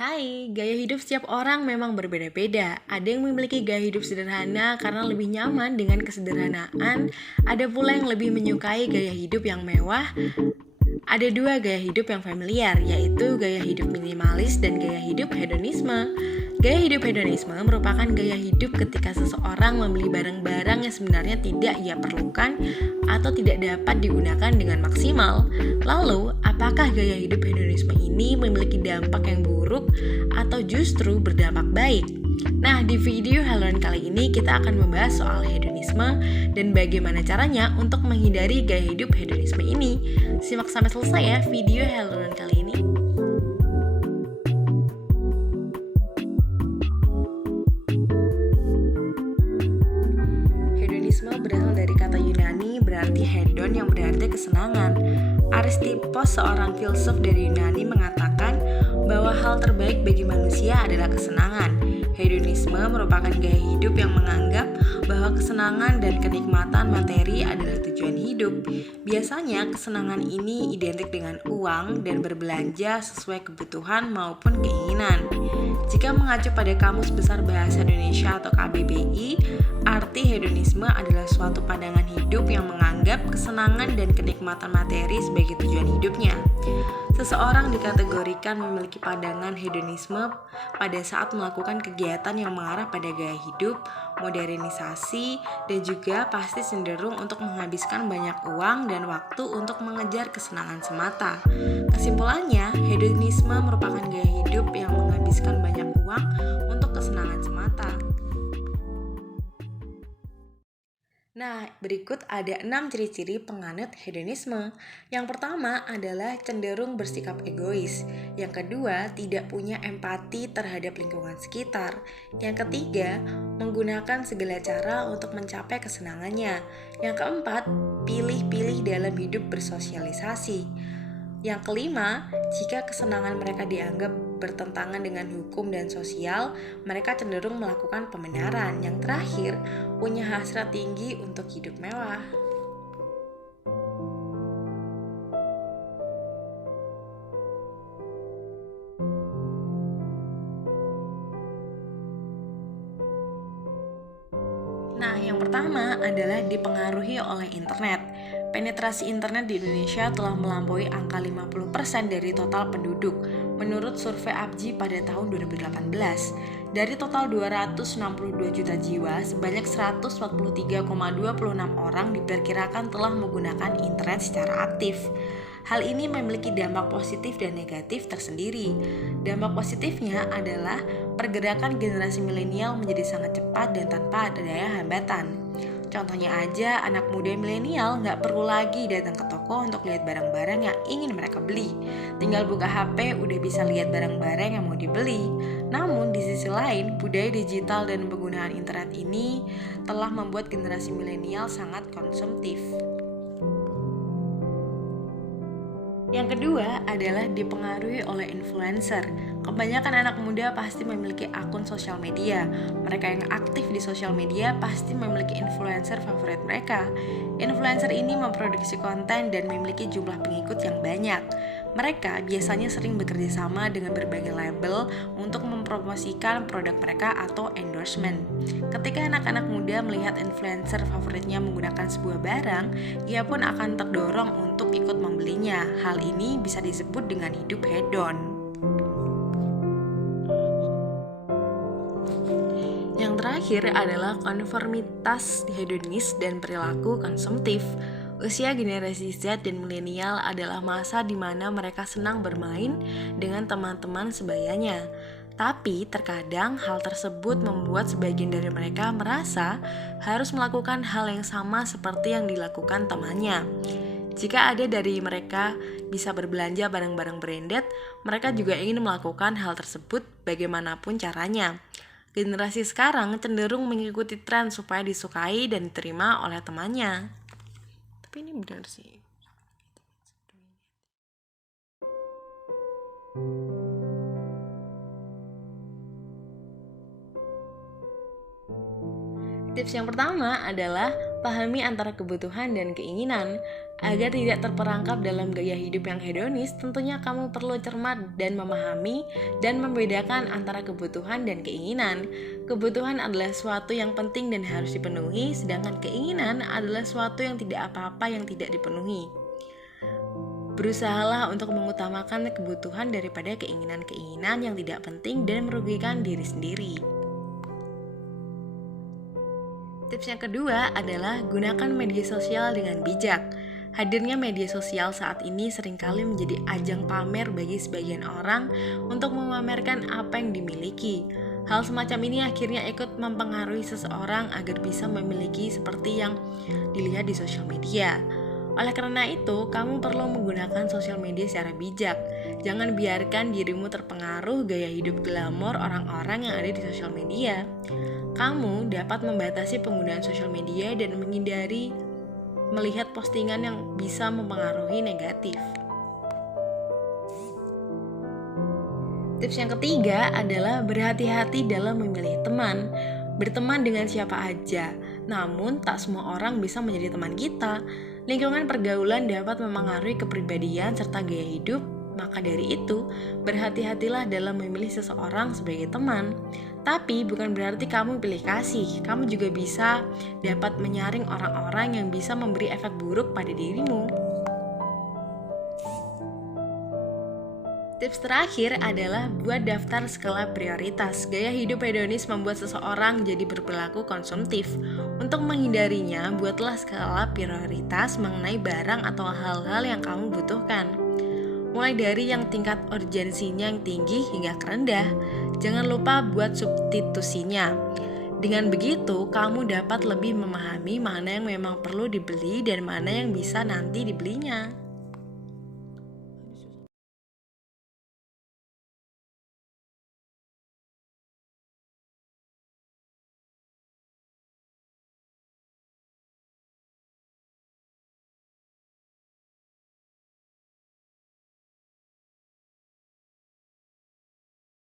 Hai, gaya hidup setiap orang memang berbeda-beda. Ada yang memiliki gaya hidup sederhana karena lebih nyaman dengan kesederhanaan. Ada pula yang lebih menyukai gaya hidup yang mewah. Ada dua gaya hidup yang familiar, yaitu gaya hidup minimalis dan gaya hidup hedonisme. Gaya hidup hedonisme merupakan gaya hidup ketika seseorang membeli barang-barang yang sebenarnya tidak ia perlukan atau tidak dapat digunakan dengan maksimal. Lalu, apakah gaya hidup hedonisme ini memiliki dampak yang buruk atau justru berdampak baik? Nah, di video haluan kali ini kita akan membahas soal hedonisme dan bagaimana caranya untuk menghindari gaya hidup hedonisme ini. Simak sampai selesai ya video haluan kali ini. Hedonisme berasal dari kata Yunani berarti hedon yang berarti kesenangan. Aristippos, seorang filsuf dari Yunani, mengatakan bahwa hal terbaik bagi manusia adalah kesenangan. Hedonisme merupakan gaya hidup yang menganggap bahwa kesenangan dan kenikmatan materi adalah tujuan hidup. Biasanya kesenangan ini identik dengan uang dan berbelanja sesuai kebutuhan maupun keinginan. Jika mengacu pada Kamus Besar Bahasa Indonesia atau KBBI, arti hedonisme adalah suatu pandangan hidup yang menganggap kesenangan dan kenikmatan materi sebagai tujuan hidupnya. Seseorang dikategorikan memiliki pandangan hedonisme pada saat melakukan kegiatan yang mengarah pada gaya hidup, modernisasi, dan juga pasti cenderung untuk menghabiskan banyak uang dan waktu untuk mengejar kesenangan semata. Kesimpulannya, hedonisme merupakan gaya hidup yang menghabiskan banyak uang untuk kesenangan semata. Nah, berikut ada 6 ciri-ciri penganut hedonisme. Yang pertama adalah cenderung bersikap egois. Yang kedua, tidak punya empati terhadap lingkungan sekitar. Yang ketiga, menggunakan segala cara untuk mencapai kesenangannya. Yang keempat, pilih-pilih dalam hidup bersosialisasi. Yang kelima, jika kesenangan mereka dianggap bertentangan dengan hukum dan sosial, mereka cenderung melakukan pembenaran. Yang terakhir, punya hasrat tinggi untuk hidup mewah. Nah, yang pertama adalah dipengaruhi oleh internet. Penetrasi internet di Indonesia telah melampaui angka 50% dari total penduduk, menurut survei APJI pada tahun 2018. Dari total 262 juta jiwa, sebanyak 143,26 orang diperkirakan telah menggunakan internet secara aktif. Hal ini memiliki dampak positif dan negatif tersendiri. Dampak positifnya adalah pergerakan generasi milenial menjadi sangat cepat dan tanpa ada daya hambatan. Contohnya aja, anak muda milenial nggak perlu lagi datang ke toko untuk lihat barang-barang yang ingin mereka beli. Tinggal buka HP udah bisa lihat barang-barang yang mau dibeli. Namun di sisi lain, budaya digital dan penggunaan internet ini telah membuat generasi milenial sangat konsumtif. Yang kedua adalah dipengaruhi oleh influencer. Kebanyakan anak muda pasti memiliki akun sosial media. Mereka yang aktif di sosial media pasti memiliki influencer favorit mereka. Influencer ini memproduksi konten dan memiliki jumlah pengikut yang banyak. Mereka biasanya sering bekerja sama dengan berbagai label untuk mempromosikan produk mereka atau endorsement. Ketika anak-anak muda melihat influencer favoritnya menggunakan sebuah barang, ia pun akan terdorong untuk ikut membelinya. Hal ini bisa disebut dengan hidup hedon. Yang terakhir adalah konformitas hedonis dan perilaku konsumtif. Usia generasi Z dan milenial adalah masa di mana mereka senang bermain dengan teman-teman sebayanya. Tapi terkadang hal tersebut membuat sebagian dari mereka merasa harus melakukan hal yang sama seperti yang dilakukan temannya. Jika ada dari mereka bisa berbelanja barang-barang branded, mereka juga ingin melakukan hal tersebut bagaimanapun caranya. Generasi sekarang cenderung mengikuti tren supaya disukai dan diterima oleh temannya. Tapi ini benar sih. Tips yang pertama adalah pahami antara kebutuhan dan keinginan. Agar tidak terperangkap dalam gaya hidup yang hedonis, tentunya kamu perlu cermat dan memahami dan membedakan antara kebutuhan dan keinginan. Kebutuhan adalah sesuatu yang penting dan harus dipenuhi, sedangkan keinginan adalah sesuatu yang tidak apa-apa yang tidak dipenuhi. Berusahalah untuk mengutamakan kebutuhan daripada keinginan-keinginan yang tidak penting dan merugikan diri sendiri. Tips yang kedua adalah gunakan media sosial dengan bijak. Hadirnya media sosial saat ini seringkali menjadi ajang pamer bagi sebagian orang untuk memamerkan apa yang dimiliki. Hal semacam ini akhirnya ikut mempengaruhi seseorang agar bisa memiliki seperti yang dilihat di sosial media. Oleh karena itu, kamu perlu menggunakan sosial media secara bijak. Jangan biarkan dirimu terpengaruh gaya hidup glamor orang-orang yang ada di sosial media. Kamu dapat membatasi penggunaan sosial media dan menghindari melihat postingan yang bisa mempengaruhi negatif. Tips yang ketiga adalah berhati-hati dalam memilih teman. Berteman dengan siapa aja, namun tak semua orang bisa menjadi teman kita. Lingkungan pergaulan dapat mempengaruhi kepribadian serta gaya hidup. Maka dari itu, berhati-hatilah dalam memilih seseorang sebagai teman. Tapi bukan berarti kamu pilih kasih. Kamu juga bisa dapat menyaring orang-orang yang bisa memberi efek buruk pada dirimu. Tips terakhir adalah buat daftar skala prioritas. Gaya hidup hedonis membuat seseorang jadi berperilaku konsumtif. Untuk menghindarinya, buatlah skala prioritas mengenai barang atau hal-hal yang kamu butuhkan. Mulai dari yang tingkat urgensinya yang tinggi hingga ke rendah. Jangan lupa buat substitusinya. Dengan begitu, kamu dapat lebih memahami mana yang memang perlu dibeli dan mana yang bisa nanti dibelinya.